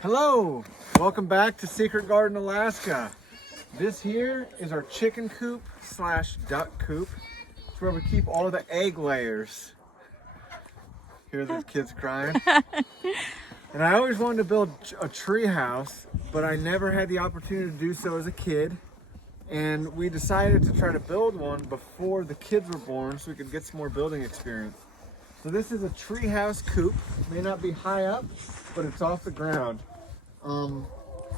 Hello, welcome back to Secret Garden, Alaska. This here is our chicken coop slash duck coop. It's where we keep all the egg layers. Hear those kids crying. And I always wanted to build a tree house, but I never had the opportunity to do so as a kid. And we decided to try to build one before the kids were born so we could get some more building experience. So this is a treehouse coop. May not be high up, but it's off the ground.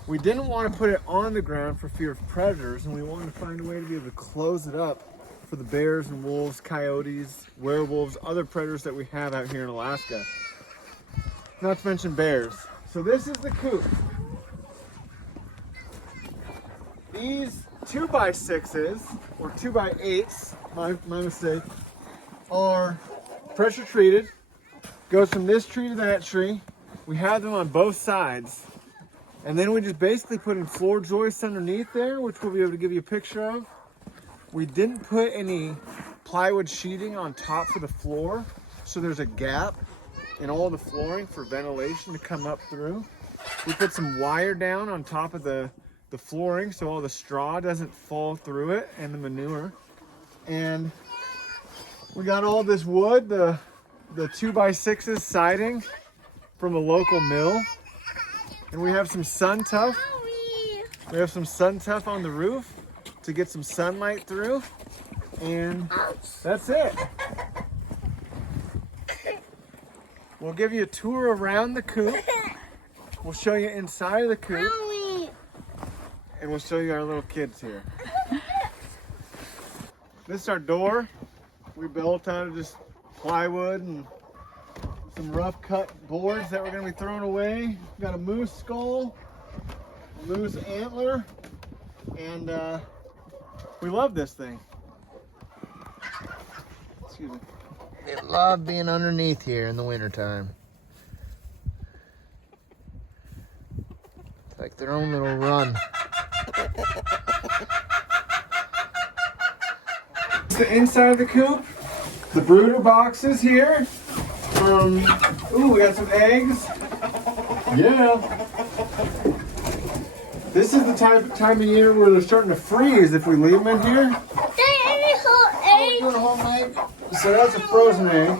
We didn't want to put it on the ground for fear of predators, and we wanted to find a way to be able to close it up for the bears and wolves, coyotes, werewolves, other predators that we have out here in Alaska. Not to mention bears. So this is the coop. These 2x6s, or 2x8s, my mistake, are pressure treated. Goes from this tree to that tree. We have them on both sides. And then we just basically put in floor joists underneath there, which we'll be able to give you a picture of. We didn't put any plywood sheeting on top for the floor, so there's a gap in all the flooring for ventilation to come up through. We put some wire down on top of the flooring so all the straw doesn't fall through it and the manure. And we got all this wood, the 2x6s siding from a local mill. And we have some sun tuff. We have some sun tuff on the roof to get some sunlight through. And that's it. We'll give you a tour around the coop. We'll show you inside of the coop. And we'll show you our little kids here. This is our door. We built out of just plywood and some rough cut boards that we're going to be throwing away. We've got a moose skull, a moose antler, and we love this thing. Excuse me. They love being underneath here in the wintertime. It's like their own little run. The inside of the coop, the brooder boxes here. Ooh, we got some eggs. Yeah. This is the time of year where they're starting to freeze if we leave them in here. Oh, you want a whole egg? So that's a frozen egg.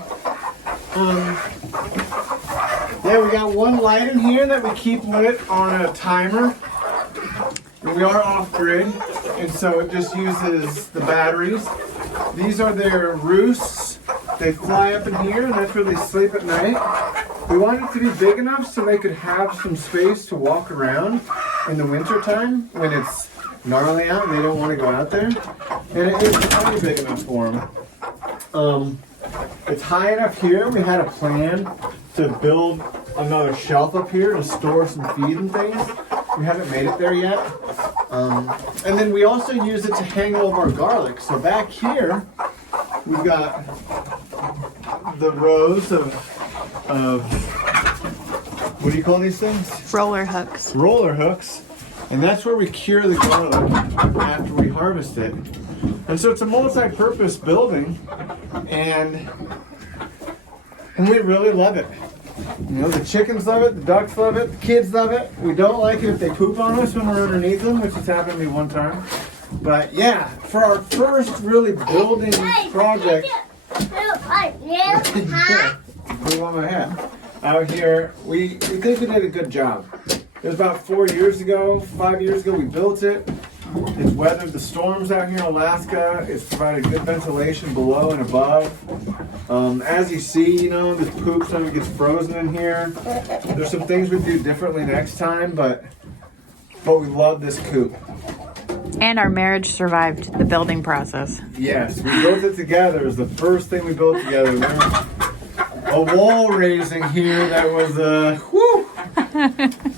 Yeah, we got one light in here that we keep lit on a timer. We are off grid, and so it just uses the batteries. These are their roosts. They fly up in here, and that's where they sleep at night. We wanted it to be big enough so they could have some space to walk around in the winter time when it's gnarly out and they don't want to go out there. And it is plenty big enough for them. It's high enough here. We had a plan to build another shelf up here to store some feed and things. We haven't made it there yet. And then we also use it to hang all of our garlic. So back here, we've got the rows of what do you call these things? Roller hooks. Roller hooks. And that's where we cure the garlic after we harvest it. And so it's a multi-purpose building, and we really love it. You know, the chickens love it, the ducks love it, the kids love it. We don't like it if they poop on us when we're underneath them, which has happened to me one time. But yeah, for our first really building project, yeah, put on my hat. Out here, we think we did a good job. It was about 5 years ago, we built it. It's weathered the storms out here in Alaska. It's provided good ventilation below and above. As you see, you know, this poop sometimes gets frozen in here. There's some things we do differently next time, but we love this coop. And our marriage survived the building process. Yes, we built it together. It was the first thing we built together. A wall raising here that was, whew.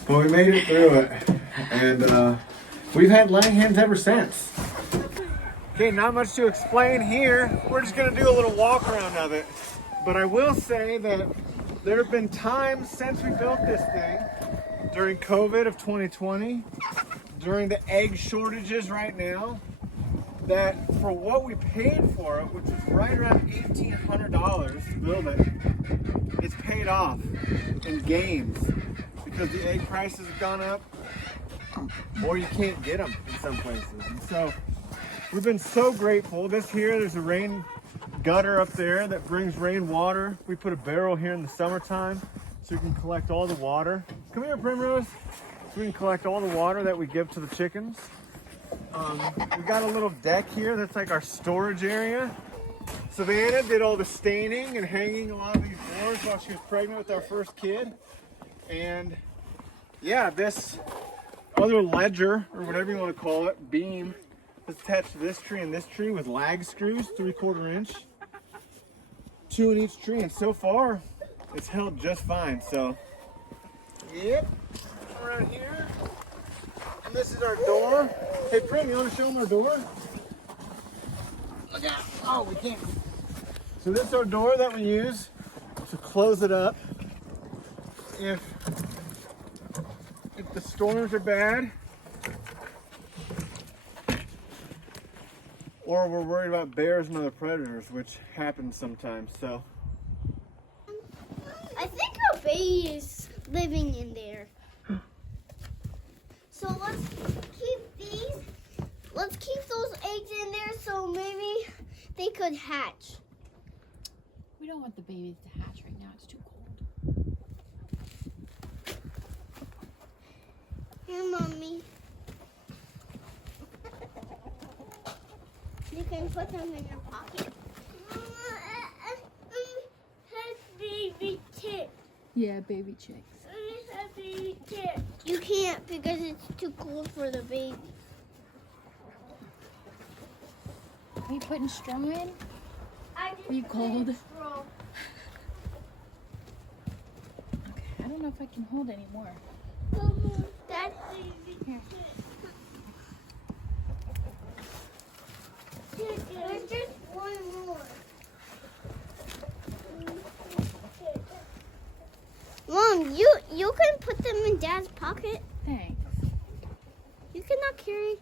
But we made it through it. And we've had laying hens ever since. Okay, not much to explain here. We're just going to do a little walk around of it. But I will say that there have been times since we built this thing, during COVID of 2020, during the egg shortages right now, that for what we paid for it, which was right around $1,800 to build it, it's paid off in gains. because the egg prices have gone up, or you can't get them in some places. And so we've been so grateful. This here, there's a rain gutter up there that brings rain water. We put a barrel here in the summertime so you can collect all the water. Come here, Primrose. So we can collect all the water that we give to the chickens. We got a little deck here that's like our storage area. Savannah did all the staining and hanging a lot of these boards while she was pregnant with our first kid. And yeah, this other ledger, or whatever you want to call it, beam, is attached to this tree and this tree with lag screws, 3/4 inch, 2 in each tree. And so far, it's held just fine. So, yep, around here. And this is our door. Hey, Prim, you want to show them our door? Look out. Oh, we can't. So this is our door that we use to close it up if the storms are bad, or we're worried about bears and other predators, which happens sometimes. So I think our baby is living in there. So let's keep these. Let's keep those eggs in there so maybe they could hatch. We don't want the babies to hatch right now. It's too cold. Here, Mommy. You can put them in your pocket. Baby chick. Yeah, baby chicks. Baby chick. You can't because it's too cold for the baby. Are you putting straw in? Are you cold? Okay, I don't know if I can hold any more. That's baby Here. There's just one more. Mom, you can put them in Dad's pocket. Thanks. You cannot carry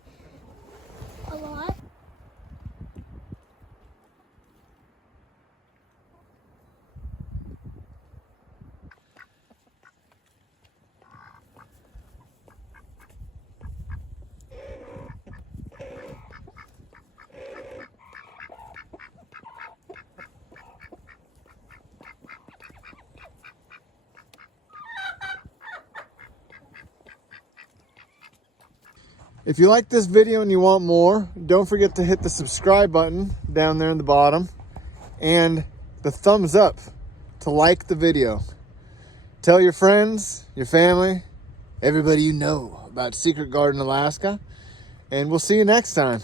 a lot. if you like this video and you want more, don't forget to hit the subscribe button down there in the bottom and the thumbs up to like the video. Tell your friends, your family, everybody you know about Secret Garden Alaska, and we'll see you next time.